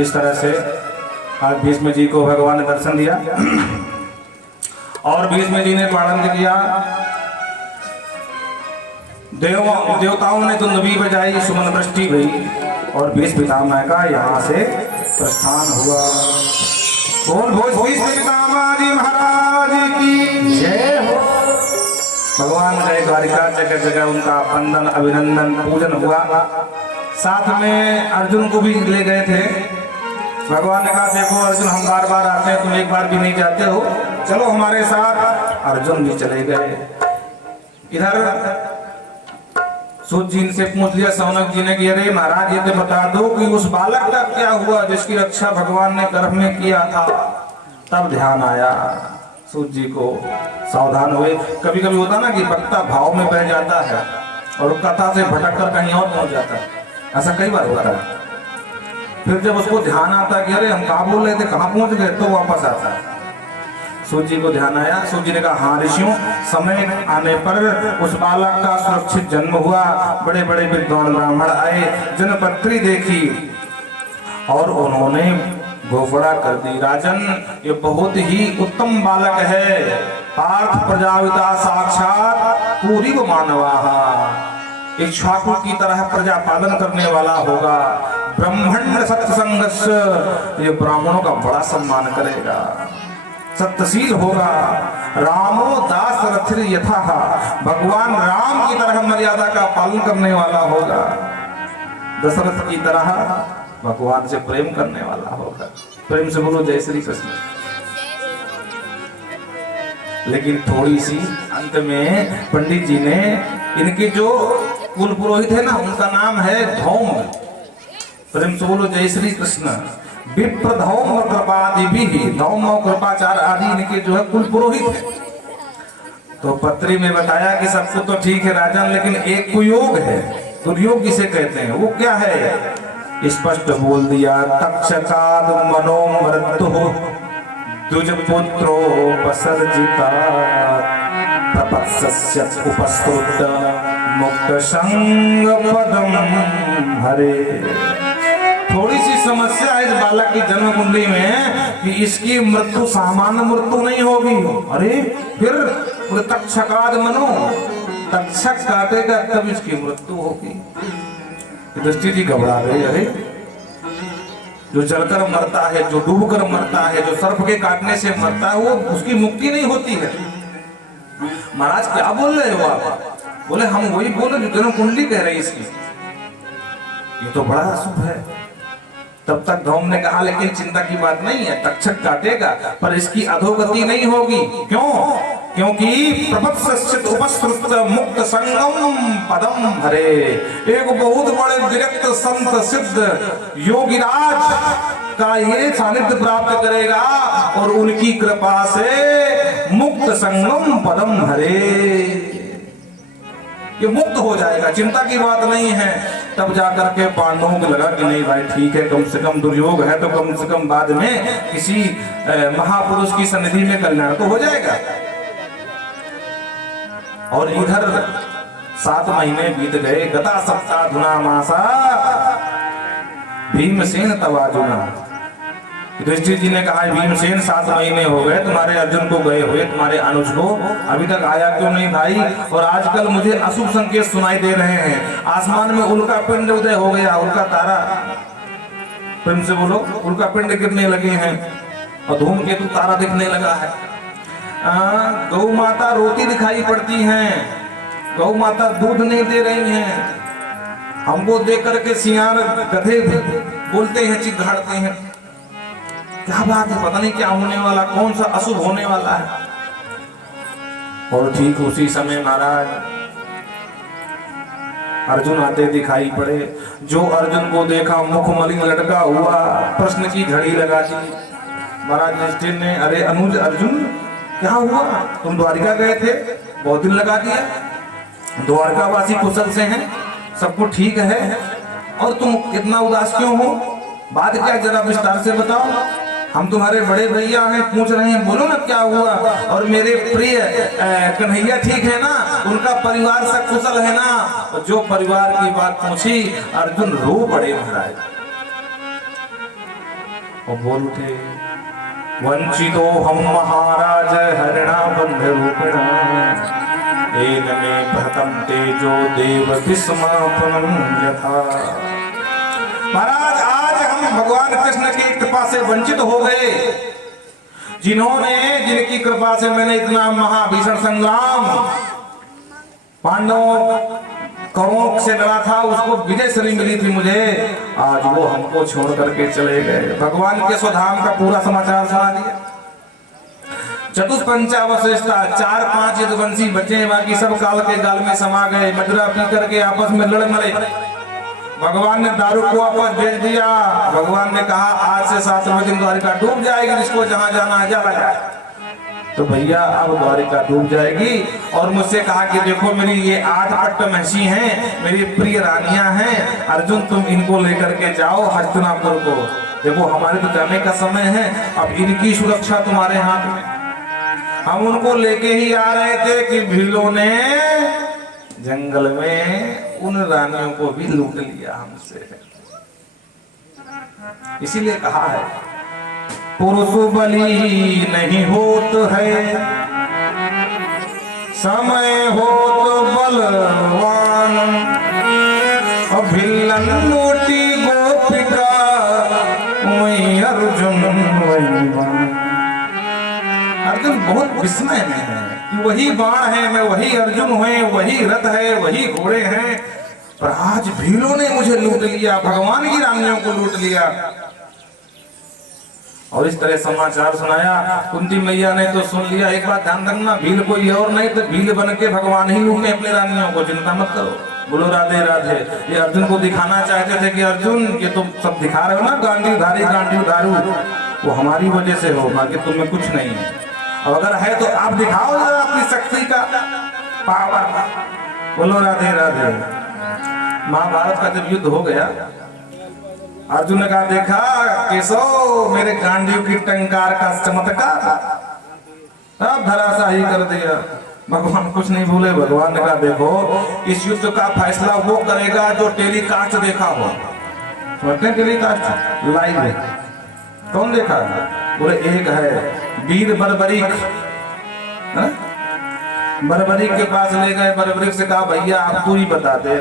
इस तरह से आज भीष्म जी को भगवान ने दर्शन दिया और भीष्म जी ने प्रारंभ किया। देवताओं ने तो नबी बजाई, सुमन वृष्टि हुई और भीष्म पितामह का यहाँ से प्रस्थान हुआ। बोल भीष्म पितामह जी महाराज की जय हो। भगवान गए द्वारिका, जगह जगह उनका वंदन अभिनंदन पूजन हुआ। साथ में अर्जुन को भी ले गए थे। भगवान ने कहा देखो अर्जुन, हम बार बार आते हैं, तुम एक बार भी नहीं जाते हो, चलो हमारे साथ। अर्जुन भी चले गए। इधर सूत जी से पूछ लिया सौनक जी ने कि अरे महाराज ये तो बता दो कि उस बालक का क्या हुआ जिसकी रक्षा भगवान ने गर्भ में किया था। तब ध्यान आया सूत जी को, सावधान हुए। कभी कभी होता ना कि वक्ता भाव में बह जाता है और कथा से भटक कर कहीं और पहुंच जाता है, ऐसा कई बार होता है। फिर जब उसको ध्यान आता है कि अरे हम कहाँ बोल रहे थे, कहाँ पहुंच गए, तो वापस आता है। सूत जी को ध्यान आया। सूत जी ने कहा हाँ ऋषियों, समय आने पर उस बालक का सुरक्षित जन्म हुआ। बड़े बड़े विद्वान ब्राह्मण आए, जनपत्री देखी और उन्होंने घोषणा कर दी, राजन ये बहुत ही उत्तम बालक है। पार्थ प्रजापिता साक्षात पूर्व मानवाहा, इक्ष्वाकु की तरह प्रजा पालन करने वाला होगा। ब्रह्मण्य सत्संगस्य, ये ब्राह्मणों का बड़ा सम्मान करेगा, सत्यशील होगा। रामो दास रथिर यथा, भगवान राम की तरह मर्यादा का पालन करने वाला होगा। दशरथ की तरह भगवान से प्रेम करने वाला होगा। प्रेम से बोलो जय श्री कृष्ण। लेकिन थोड़ी सी अंत में पंडित जी ने, इनके जो कुल पुरोहित है ना, उनका नाम है धौम। प्रेम से बोलो जय श्री कृष्ण। विप्र धौम कृपादि भी, धौम और कृपाचार्य आदि इनके जो है कुल पुरोहित है। तो पत्री में बताया कि सब कुछ तो ठीक है राजन, लेकिन एक कुयोग है। दुर्योग किसे कहते हैं, वो क्या है? स्पष्ट बोल दिया, तक्षकाद मनोमृत्यु द्विज पुत्रोपसर्जिता, प्रपत्स्य उपस्फुट मुक्त संग पदम हरे। थोड़ी सी समस्या है इस बालक की जन्म कुंडली में कि इसकी मृत्यु सामान्य मृत्यु नहीं होगी। अरे फिर तक्षकाद मनो, तक्षक काटेगा तब इसकी मृत्यु होगी। दृष्टि जी घबरा गई। अरे जो जलकर मरता है, जो डूबकर मरता है, जो सर्प के काटने से मरता है, वो उसकी मुक्ति नहीं होती है। महाराज क्या बोल रहे हो आप? बोले हम वही बोले जो जन्म कुंडली कह रही इसकी, ये तो बड़ा अशुभ है। तब तक धौम ने कहा लेकिन चिंता की बात नहीं है, तक्षक काटेगा पर इसकी अधोगति नहीं होगी। क्यों? क्योंकि प्रपत्सश्चित उपस्रुत मुक्त संगम पदम हरे, एक बहुत बड़े विरक्त संत सिद्ध योगीराज का ये सानिध्य प्राप्त करेगा और उनकी कृपा से मुक्त संगम पदम हरे, ये मुक्त हो जाएगा, चिंता की बात नहीं है। तब जाकर के पांडवों को लगा कि नहीं भाई ठीक है, कम से कम दुर्योग है तो कम से कम बाद में किसी महापुरुष की सन्निधि में कल्याण तो हो जाएगा। और इधर 7 महीने बीत गए। गता सप्ताह धुना मासा भीमसेन तवाजुना। युधिष्ठिर जी ने कहा भीमसेन 7 महीने हो गए तुम्हारे अर्जुन को गए हुए, तुम्हारे अनुज को अभी तक आया क्यों नहीं भाई? और आजकल मुझे अशुभ संकेत सुनाई दे रहे हैं। आसमान में उल्का पिंड उदय हो गया, उल्का तारा, प्रेम से बोलो, उल्का पिंड गिरने लगे हैं और धूमकेतु तारा दिखने लगा है। गौ माता रोती दिखाई पड़ती हैं, गौ माता दूध नहीं दे रही हैं। हमको देख करके सियार गधे बोलते हैं, चिघाड़ते हैं। क्या बात है, पता नहीं क्या होने वाला, कौन सा अशुभ होने वाला है। और ठीक उसी समय महाराज अर्जुन आते दिखाई पड़े। जो अर्जुन को देखा मुख मलिन लटका हुआ, प्रश्न की घड़ी लगा दी महाराज युधिष्ठिर ने। अरे अनुज अर्जुन क्या हुआ? तुम द्वारिका गए थे, बहुत दिन लगा दिया, द्वारकावासी कुशल से हैं, सब कुछ ठीक है, और तुम इतना उदास क्यों हो? बात क्या, जरा विस्तार से बताओ। हम तुम्हारे बड़े भैया हैं, पूछ रहे हैं, बोलो ना क्या हुआ। और मेरे प्रिय कन्हैया ठीक है ना, उनका परिवार सब कुशल है ना? और जो परिवार की बात पूछी अर्जुन रो पड़े महाराज। और बोल उठे, वंचितो हम महाराज हरिणा बंध रूपिणा, एक में प्रथम तेजो देव विस्मापनम यथा। महाराज आज हम भगवान कृष्ण की कृपा से वंचित हो गए, जिनकी कृपा से मैंने इतना महाभीषण संग्राम पांडवों कौरवों से लड़ा था, उसको विजय श्री मिली थी मुझे, आज वो हमको छोड़ करके चले गए। भगवान के स्वधाम का पूरा समाचार सुना दिया। चतुष्पंचावशिष्टा 4-5 यदुवंशी बचे, बाकी सब काल के गाल में समा गए, मदिरा पी करके आपस में लड़ मरे। भगवान ने दारू को वापस भेज दिया। भगवान ने कहा आज से 7वें दिन द्वारिका डूब जाएगी, जिसको जहां जाना है चला जाए। तो भैया अब द्वारिका डूब जाएगी। और मुझसे कहा कि देखो मेरी ये 8 पट्ट महसी हैं, मेरी प्रिय रानियां हैं, अर्जुन तुम इनको लेकर के जाओ हस्तिनापुर को। देखो हमारे तो जाने का समय है, अब इनकी सुरक्षा तुम्हारे हाथ में। हम उनको लेके ही आ रहे थे कि भीलों ने जंगल में उन रानियों को भी लूट लिया हमसे। इसीलिए कहा है पुरुष बलि नहीं होत है, समय होत बलवान, भिल्लन लूटी गोपिका वही अर्जुन वही बाण। अर्जुन बहुत विस्मय में है कि वही बाण है, मैं वही अर्जुन हुए, वही रथ है, वही घोड़े हैं, पर आज भीलों ने मुझे लूट लिया, भगवान की रानियों को लूट लिया। और इस तरह समाचार सुनाया। कुंती मैया ने तो सुन लिया। एक बात ध्यान रखना, भील कोई और नहीं तो भील बन के भगवान ही लूटे अपने रानियों को, चिंता मत करो। बोलो राधे राधे। ये अर्जुन को दिखाना चाहते थे कि अर्जुन ये तुम सब दिखा रहे हो ना, गांधी धारी गांधी दारू, वो हमारी वजह से हो, बाकी तुम्हें कुछ नहीं है। और अगर है तो आप दिखाओ जरा अपनी शक्ति का पावर। बोलो राधे राधे। महाभारत का जब युद्ध हो गया, अर्जुन ने कहा देखा केशव मेरे गांडीव की टंकार का चमत्कार, अब धराशाही कर दिया। भगवान कुछ नहीं भूले। भगवान ने कहा देखो इस युद्ध का फैसला वो करेगा जो टेलीकास्ट देखा हो। समझते हैं टेलीकास्ट लाइव है, कौन देखा? बोले एक है वीर बर्बरीक। बर्बरीक के पास ले गए, बर्बरीक से कहा भैया आप तू ही बता दे।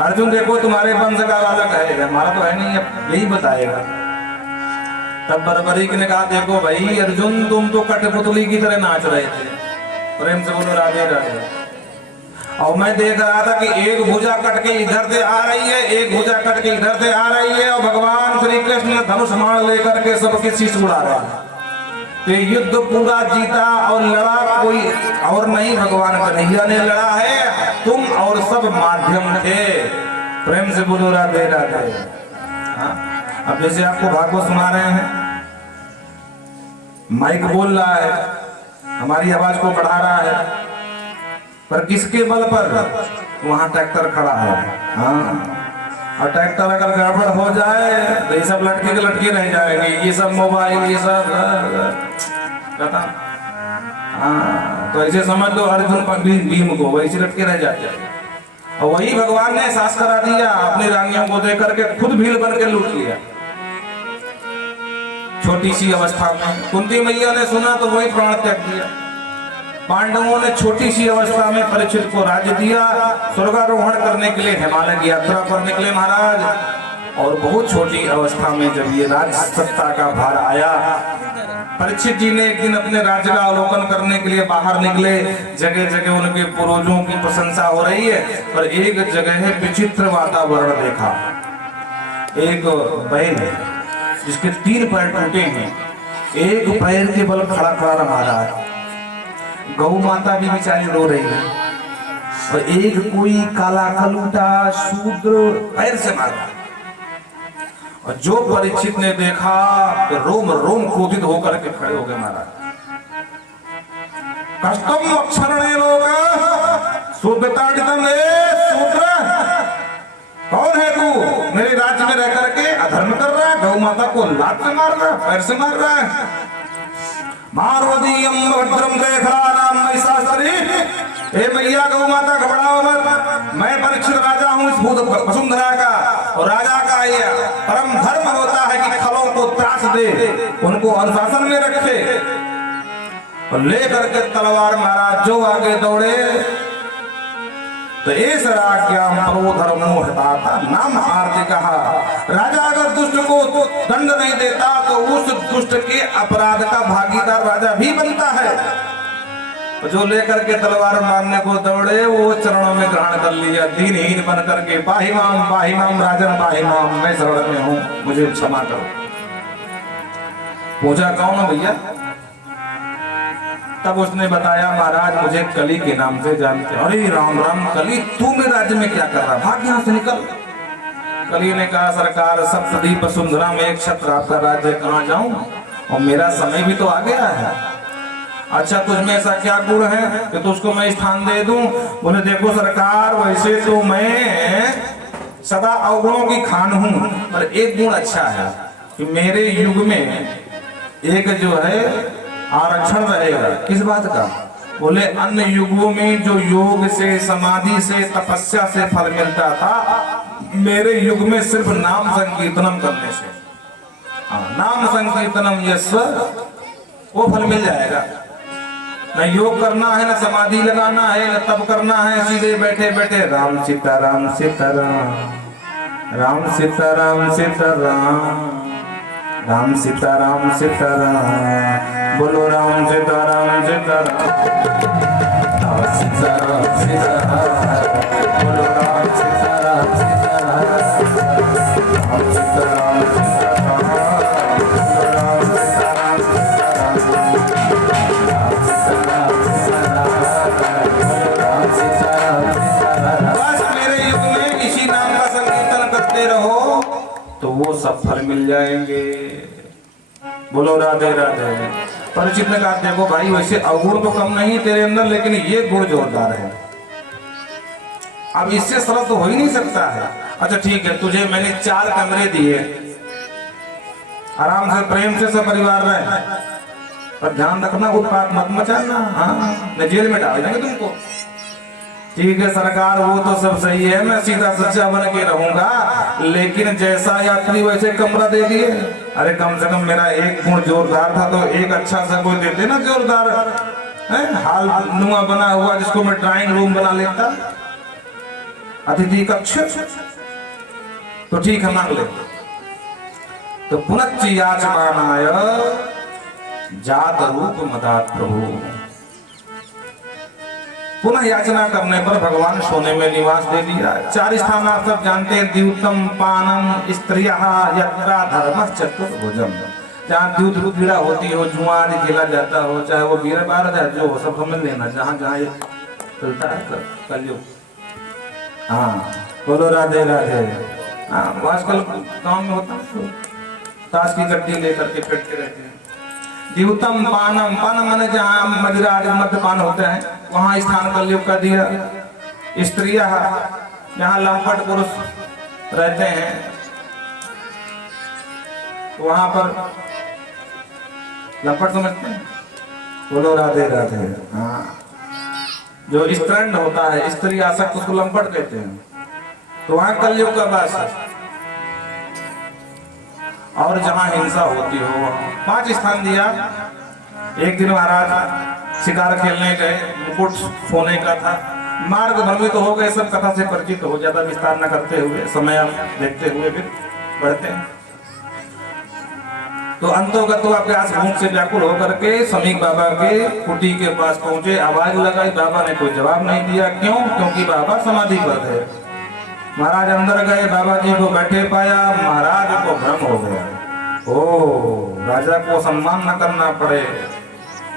अर्जुन देखो तुम्हारे वंश का बालक है, हमारा तो है नहीं, अब यही बताएगा। तब बर्बरीक ने कहा देखो भाई अर्जुन तुम तो कठपुतली की तरह नाच रहे थे, प्रेम से बोलो राधे राधे। और मैं देख रहा था कि एक भुजा कट के इधर से आ रही है, एक भुजा कट के इधर से आ रही है, और भगवान श्री कृष्ण धनुष बाण लेकर के सबके शीश उड़ा रहा है। तो युद्ध पूरा जीता और लड़ा कोई और नहीं, भगवान कन्हैया ने लड़ा है, तुम और सब माध्यम थे। प्रेम से बोलो राधे राधे। हाँ? अब जैसे आपको भागवत सुना रहे हैं, माइक बोल रहा है, हमारी आवाज को बढ़ा रहा है, पर किसके बल पर? वहां ट्रैक्टर खड़ा है। हाँ, और ट्रैक्टर अगर गड़बड़ हो जाए तो ये सब लटके के लटके रह जाएंगे, ये सब मोबाइल ये सब कहता। हाँ, तो ऐसे समझ लो अर्जुन पर भीम को वैसे लटके रह जाते हैं। और वही भगवान ने एहसास करा दिया, अपनी रानियों को दे करके खुद भील बन के लूट लिया छोटी सी अवस्था में। कुंती मैया ने सुना तो वही प्राण त्याग दिया। पांडवों ने छोटी सी अवस्था में परीक्षित को राज्य दिया, स्वर्गारोहण करने के लिए हिमालय की यात्रा पर निकले महाराज। और बहुत छोटी अवस्था में जब ये राज सत्ता का भार आया, परीक्षित जी ने एक दिन अपने राज्य का अवलोकन करने के लिए बाहर निकले। जगह जगह उनके पूर्वजों की प्रशंसा हो रही है, पर एक जगह है विचित्र वातावरण देखा। एक बैल जिसके 3 पैर टूटे हैं, एक पैर के बल खड़ा खड़ा महाराज। गौ माता भी बेचारी रो रही है, और एक कोई काला कलूटा शूद्र पैर से मारा। और जो परीक्षित ने देखा तो रोम रोम क्रोधित होकर के खड़े हो गए महाराज। कष्टम अक्षरणे लोग शूद्रताड़ितम शूद्र, कौन है तू? मेरे राज्य में रह करके अधर्म कर रहा है, गौ माता को लात से मार रहा है, पैर से मार रहा है। मारवदीयम भद्रम देखरानाम महिषासुरी। हे मैया गौ माता घबराओ मत, मैं परीक्षित राजा हूँ इस भूत वसुंधरा का, और राजा का ये परम धर्म होता है कि खलों को त्रास प्रकाश दे, उनको अनुशासन में रखे। और लेकर के तलवार महाराज जो आगे दौड़े तो इस राज्ञाम प्रभु धर्मो हिताता नाम आरती कहा। राजा अगर दुष्ट को दंड नहीं देता तो उस दुष्ट के अपराध का भागीदार राजा भी बनता है। तो जो लेकर के तलवार मारने को दौड़े वो चरणों में ग्रहण कर लिया, दीनहीन बन करके पाहिमाम राजन पाहिमाम, मैं शरण में हूँ, मुझे क्षमा करो। पूछा कौन भैया? तब उसने बताया महाराज मुझे कली के नाम से जानते। अरे राम राम कली, तू मेरे राज्य में क्या कर रहा, भाग यहाँ से निकल। कली ने कहा सरकार सप्तद्वीप वसुंधरा में एक छत्र आपका राज्य, कहाँ जाऊं, और मेरा समय भी तो आ गया है। अच्छा तुझमें ऐसा क्या गुण है कि तुझको मैं स्थान दे दूं? बोले देखो सरकार वैसे तो मैं सदा अवगुणों की खान हूं, पर एक गुण अच्छा है कि मेरे युग में एक जो है आरक्षण रहेगा। किस बात का? बोले अन्य युगों में जो योग से समाधि से तपस्या से फल मिलता था, मेरे युग में सिर्फ नाम संकीर्तनम करने से, नाम संकीर्तनम यस्व, वो फल मिल जाएगा। न योग करना है, न समाधि लगाना है, न तप करना है, सीधे बैठे बैठे राम सीताराम सीताराम, राम सीताराम सीताराम, राम सीताराम सीताराम, बोलो राम सीताराम सीताराम, राम सीताराम सीताराम, बोलो राम सीताराम सीताराम, राम सीताराम सीताराम, राम सीताराम सीताराम। बस मेरे युग में इसी नाम का संकीर्तन करते रहो तो वो सब फल मिल जाएंगे। बोलो राधे राधे। परिचित ने कहा देखो भाई वैसे अवगुण तो कम नहीं तेरे अंदर, लेकिन ये गुण जोरदार है, अब इससे सरल तो हो ही नहीं सकता है। अच्छा ठीक है, तुझे मैंने 4 कमरे दिए, आराम से प्रेम से सब परिवार रहे, पर ध्यान रखना उत्पात मत मचाना, हाँ मैं जेल में डाल देंगे तुमको। ठीक है सरकार वो तो सब सही है, मैं सीधा सच्चा बन के रहूंगा, लेकिन जैसा यात्री वैसे कमरा दे दिए। अरे कम से कम मेरा एक गुण जोरदार था तो एक अच्छा सा कोई देते ना जोरदार, हाल नुमा बना हुआ जिसको मैं ड्राइंग रूम बना लेता, अतिथि कक्ष, तो ठीक है मांग ले। तो पुनश्च याचमानाय जात रूप मदात प्रभु, पुनः याचना करने पर भगवान सोने में निवास दे दिया। 4 स्थान आप सब जानते हैं, द्यूतम पानम स्त्रियः यत्रा धर्मः चतुर्भुजम, जहाँ द्यूत रुद्रा होती हो, जुआ आदि खेला जाता हो, चाहे वो वीर भारत है जो हो, सब समझ लेना जहाँ जहाँ ये चलता है कलयुग। हाँ बोलो राधे राधे। हाँ आजकल गाँव में होता है ताश की गड्डी लेकर के फिरते रहते हैं। द्यूतम पानम, पानम माने जहाँ मदिरा आदि मद्यपान होते हैं वहाँ स्थान कलयुग का दिया। स्त्रियाँ जहाँ लंपट पुरुष रहते हैं वहाँ पर लंपट समझते हैं। बोलो राधे राधे। हाँ जो स्त्रैण होता है, स्त्री आसक्त, उसको लंपट कहते हैं, तो वहाँ कलयुग का वास है। और जहाँ हिंसा होती हो 5 स्थान दिया। एक दिन महाराज शिकार खेलने गए, मुकुट सोने का था, मार्ग भ्रमित तो हो गए, सब कथा से परिचित हो, ज्यादा विस्तार न करते हुए समय आप देखते हुए फिर बढ़ते हैं। तो अंतोगतो अभ्यास भूख से व्याकुल होकर के समीक बाबा के कुटी के पास पहुंचे, आवाज लगाई, बाबा ने कोई जवाब नहीं दिया। क्यों? क्योंकि बाबा समाधि पर थे। महाराज अंदर गए, बाबा जी को बैठे पाया, महाराज को भ्रम हो गया। ओ राजा को सम्मान न करना पड़े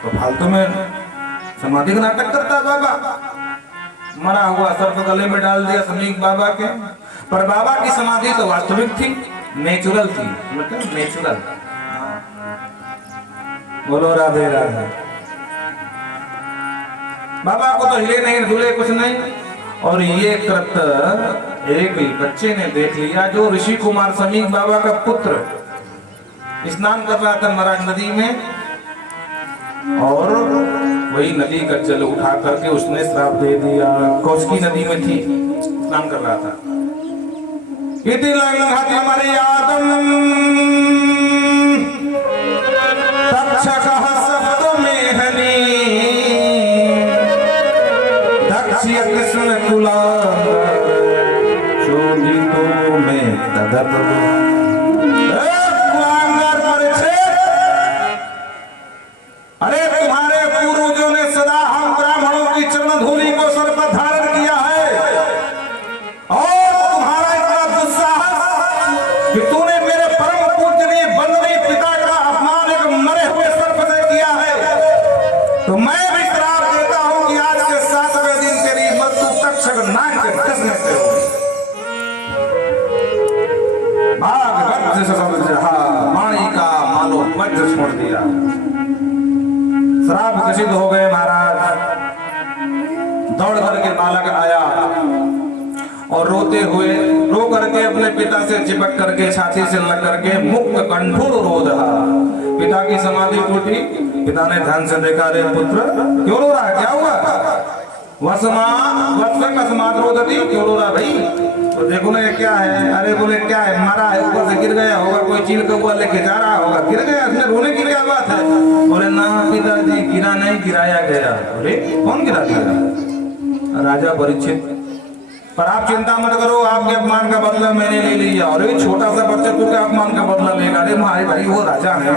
तो फालतू में समाधि का नाटक करता बाबा। मरा हुआ सर्प गले में डाल दिया समीक बाबा के, पर बाबा की समाधि तो वास्तविक थी, नेचुरल थी, मतलब नेचुरल। बोलो राधे राधे। बाबा को तो हिले नहीं, डुले कुछ नहीं। और ये कृत एक बच्चे ने देख लिया, जो ऋषि कुमार समीक बाबा का पुत्र स्नान कर रहा था महाराज नदी में, और वही नदी का जल उठा करके उसने श्राप दे दिया। कौशकी नदी में थी, स्नान कर रहा था। इति लंघति मर्यादम शोभितो में तदत अरे तुम्हारे पूर्वजों ने सदा हम ब्राह्मणों की चरण धूलि को सर पर धारण किया है और तुम्हारा इतना दुस्साहस कि तूने मेरे परम पूजनीय वंदनीय पिता का अपमान एक मरे हुए सर्प से किया है, तो मैं भी श्राप देता हूं कि आज के 7वें दिन तेरी मृत्यु तक्षक नाग के डसने से होगी। भाग से समझ रहा वाणी का मानो वज्र छोड़ दिया। श्राप घोषित हो गए महाराज। दौड़ करके बालक आया और रोते हुए रो करके अपने पिता से चिपक करके छाती से लग करके मुक्त कंठोर रो रहा। पिता की समाधि टूटी। पिता ने ध्यान से देखा, रे पुत्र क्यों रो रहा है, क्या हुआ? क्यों रो रहा भाई? तो देखो ना ये क्या है। अरे बोले क्या है? मारा है, ऊपर से गिर गया होगा, कोई चील का हुआ लेके जा रहा होगा, गिर गया, इसमें रोने की क्या बात है? बोले ना पिताजी, गिरा नहीं, गिराया गया। अरे कौन गिरा दिया? राजा परीक्षित। पर आप चिंता मत करो, आपके अपमान का बदला मैंने ले लिया। और ये छोटा सा बच्चा तू क्या अपमान का बदला लेगा? अरे भाई भाई वो राजा है।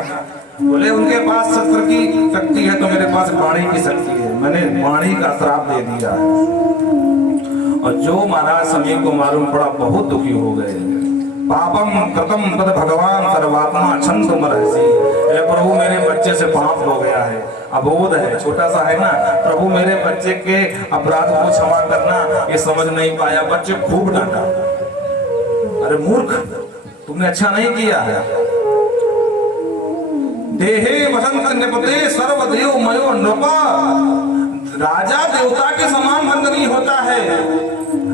बोले उनके पास शस्त्र की शक्ति है तो मेरे पास वाणी की शक्ति है, मैंने वाणी का श्राप दे दिया है। और जो महाराज समय को मालूम पड़ा बहुत दुखी हो गए। पापम कृतम तद भगवान सर्वात्मा छंद मरहसी। प्रभु मेरे बच्चे से पाप हो गया है, अबोध है, छोटा सा है ना। प्रभु मेरे बच्चे के अपराध को क्षमा करना, ये समझ नहीं पाया। बच्चे खूब डांटा, अरे मूर्ख तुमने अच्छा नहीं किया है। देहे वसंत निपते सर्वदेव मयो नृपा। राजा देवता के समान वंदनीय होता है।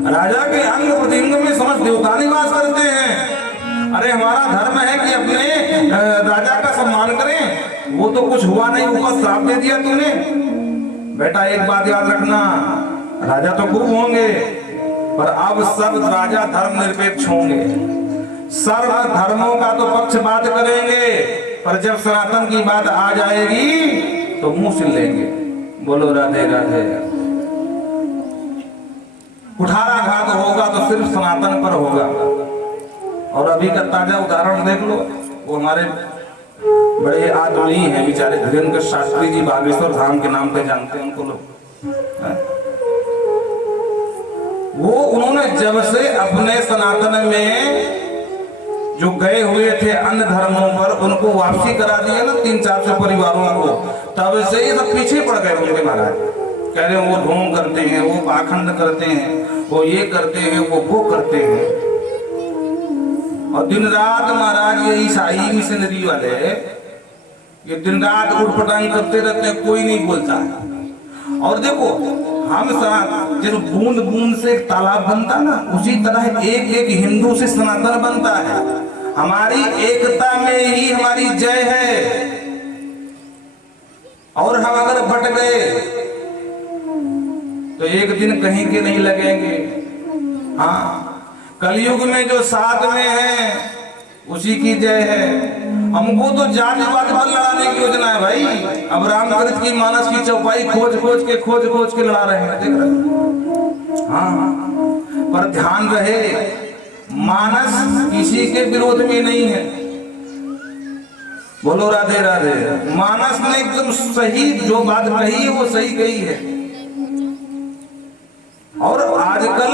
राजा के अंग प्रत्यंग में समस्त देवता निवास करते हैं। अरे हमारा धर्म है कि अपने राजा का सम्मान करें। वो तो कुछ हुआ नहीं, ऊपर श्राप दे दिया तूने। बेटा एक बात याद रखना, राजा तो खूब होंगे पर अब सब राजा धर्म निरपेक्ष होंगे। सर्व धर्मों का तो पक्षपात करेंगे, पर जब सनातन की बात आ जाएगी तो मुंह सिल लेंगे। बोलो राधे राधे। कुठाराघात होगा तो सिर्फ सनातन पर होगा। और अभी का ताजा उदाहरण देख लो, वो हमारे बड़े आदरणीय हैं बेचारे धीरेन्द्र शास्त्री जी, बागेश्वर धाम के नाम पे जानते हैं उनको लोग। वो उन्होंने जब से अपने सनातन में जो गए हुए थे अन्य धर्मों पर, उनको वापसी करा दिया ना 300-400 परिवारों को, तब से ये सब पीछे पड़ गए उनके महाराज। कह रहे वो ढोंग करते हैं, वो पाखंड करते हैं, वो ये करते हैं, वो करते हैं। और दिन रात महाराज ये ईसाई मिशनरी वाले ये दिन रात उठपटांग करते रहते हैं, कोई नहीं बोलता है। और देखो हम जब बूंद बूंद से एक तालाब बनता ना, उसी तरह एक एक हिंदू से सनातन बनता है। हमारी एकता में ही हमारी जय है। और हम अगर बट गए तो एक दिन कहीं के नहीं लगेंगे। हाँ, कलयुग में जो साथ में है उसी की जय है। हमको तो जातिवाद पर लड़ाने की योजना है भाई। अब रामचरित की मानस की चौपाई खोज खोज के लड़ा रहे हैं, देख रहे हैं। हाँ, पर ध्यान रहे मानस किसी के विरोध में नहीं है। बोलो राधे राधे। मानस ने एकदम सही जो बात कही है वो सही कही है। और आजकल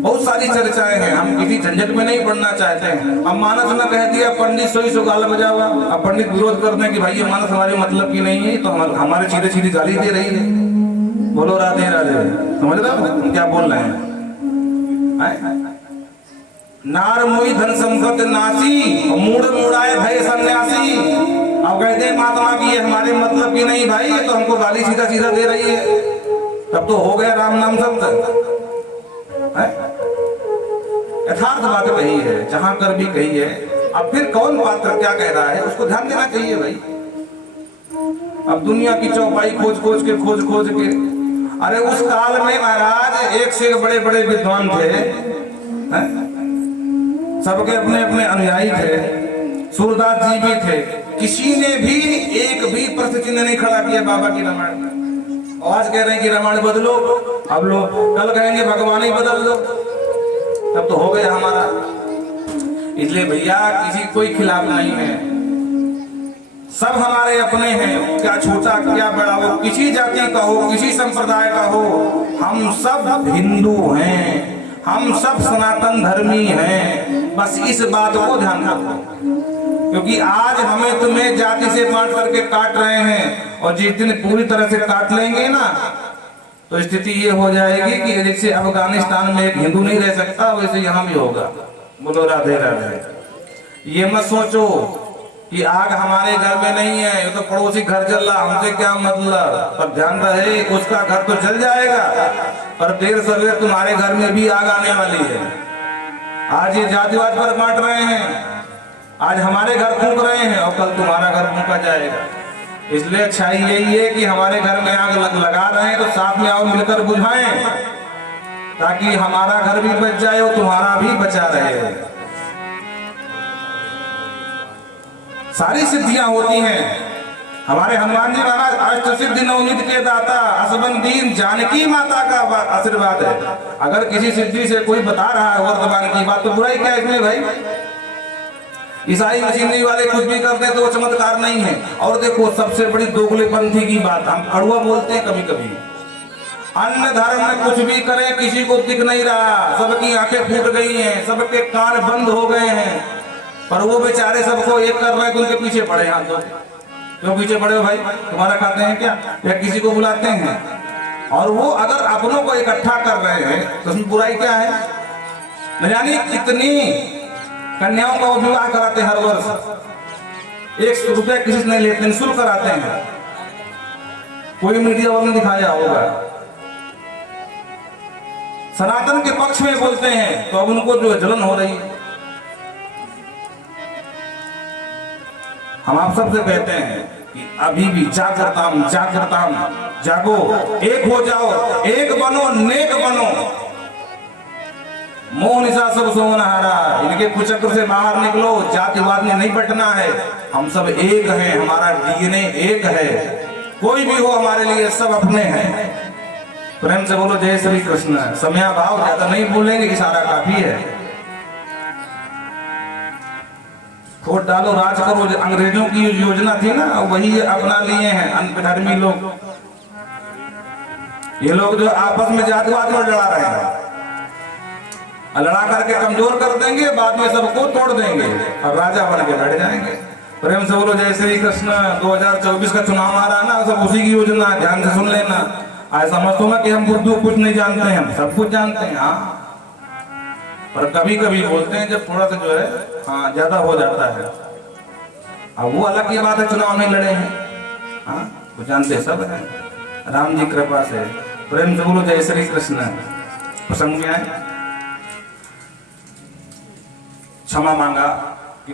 बहुत सारी चर्चाएं हैं, हम किसी झंझट में नहीं पड़ना चाहते हैं। अब मानस ने कह दिया पंडित सोई सो गाला बजावा। अब पंडित विरोध करते हैं कि भाई ये मानस हमारे मतलब की नहीं है, तो हमारे सीधे सीधी गाली दे रही है। बोलो राधे राधे। समझ रहे हो हम क्या बोल रहे हैं? नार मोई धन संपत्ति नासी, मूड मुड़ाए भय सन्यासी। अब कहते हैं महात्मा की ये हमारे मतलब की नहीं भाई, ये तो हमको गाली सीधा सीधा दे रही है। तब तो हो गया राम नाम शब्द। यथार्थ बात कही है, जहां कर भी कही है। अब फिर कौन पात्र क्या कह रहा है उसको ध्यान देना चाहिए भाई। अब दुनिया की चौपाई खोज खोज के अरे उस काल में महाराज एक से बड़े बड़े विद्वान थे, सबके अपने अपने अनुयायी थे। सूरदास जी भी थे। किसी ने भी एक भी प्रश्न चिन्ह नहीं खड़ा किया बाबा की रामायण में। आज कह रहे हैं कि रामायण बदलो, अब लोग कल कहेंगे भगवान ही बदल दो, तब तो हो गया हमारा। इसलिए भैया किसी कोई खिलाफ नहीं है, सब हमारे अपने हैं, क्या छोटा क्या बड़ा हो, किसी जाति का हो, किसी संप्रदाय का हो, हम सब हिंदू हैं, हम सब सनातन धर्मी हैं। बस इस बात को ध्यान रखो, क्योंकि आज हमें तुम्हें जाति से बांट करके काट रहे हैं, और जिस दिन पूरी तरह से काट लेंगे ना, तो स्थिति ये हो जाएगी कि जैसे अफगानिस्तान में एक हिंदू नहीं रह सकता, वैसे यहाँ भी होगा। बोलो राधे राधे। ये मत सोचो कि आग हमारे घर में नहीं है, ये तो पड़ोसी घर जल रहा, हमसे क्या मतलब। पर ध्यान रहे, उसका घर तो जल जाएगा, पर देर सवेर तुम्हारे घर में भी आग आने वाली है। आज ये जातिवाद पर बांट रहे हैं, आज हमारे घर फूंक रहे हैं, और कल तुम्हारा घर फूंका जाएगा। इसलिए अच्छाई यही है कि हमारे घर में आग लगा रहे हैं, तो साथ में आओ मिलकर बुझाएं, ताकि हमारा घर भी बच जाए और तुम्हारा भी बचा रहे। सारी सिद्धियां होती हैं। हमारे हनुमान जी महाराज अष्ट सिद्धि नवनीत के दाता, असबन दीन जानकी माता का आशीर्वाद है। अगर किसी सिद्धि से कोई बता रहा है वर्तमान की बात, तो बुराई क्या है इसमें भाई। ईसाई मशीनरी वाले कुछ भी करते हैं तो वो चमत्कार नहीं है। और देखो सबसे बड़ी दोगलेपंथी की बात, हम कड़वा बोलते हैं कभी कभी, अन्य धर्म में कुछ भी करें किसी को दिख नहीं रहा, सबकी आंखें फूट गई हैं, सबके कान बंद हो गए हैं, पर वो बेचारे सबको एक कर रहे हैं तो उनके पीछे पड़े। हाँ तो क्यों पीछे पड़े हो भाई, तुम्हारा खाते हैं क्या, या किसी को बुलाते हैं? और वो अगर अपनों को इकट्ठा कर रहे हैं तो उसमें बुराई क्या है? न जाने कितनी कन्याओं का वो विवाह कराते हर वर्ष, 1 रुपया किसी से नहीं लेते, निःशुल्क कराते हैं। कोई मीडिया वालों ने दिखाया होगा। सनातन के पक्ष में बोलते हैं तो अब उनको जो जलन हो रही है। हम आप सबसे कहते हैं कि अभी भी जागृताम जागृताम, जागो, एक हो जाओ, एक बनो, नेक बनो। मोह निशा सब सोमनहारा, इनके कुचक्र से बाहर निकलो। जातिवाद में नहीं बटना है, हम सब एक हैं, हमारा डीएनए एक है। कोई भी हो हमारे लिए सब अपने हैं। प्रेम से बोलो जय श्री कृष्ण। समयाभाव, ज्यादा नहीं बोलेंगे, इशारा काफी है। वोट डालो, राज करो, अंग्रेजों की योजना थी ना, वही अपना लिए हैं अनधर्मी लोग। ये लोग जो आपस में जातिवाद में लड़ा रहे हैं, लड़ा करके कमजोर कर देंगे, बाद में सबको तोड़ देंगे और राजा बन के बैठ जाएंगे। प्रेम से बोलो जय श्री कृष्ण। 2024 का चुनाव आ रहा ना, सब उसी की योजना, ध्यान से सुन लेना। ऐसा मत होगा कि हम उर्दू कुछ नहीं जानते हैं, हम सब कुछ जानते हैं। हाँ, पर कभी कभी बोलते हैं जब थोड़ा सा जो है हाँ ज्यादा हो जाता है। अब वो अलग की बात है, चुनाव नहीं लड़े हैं, हाँ वो जानते सब है, राम जी कृपा से। प्रेम से बोलो जय श्री कृष्ण। प्रसंग में आए, क्षमा मांगा,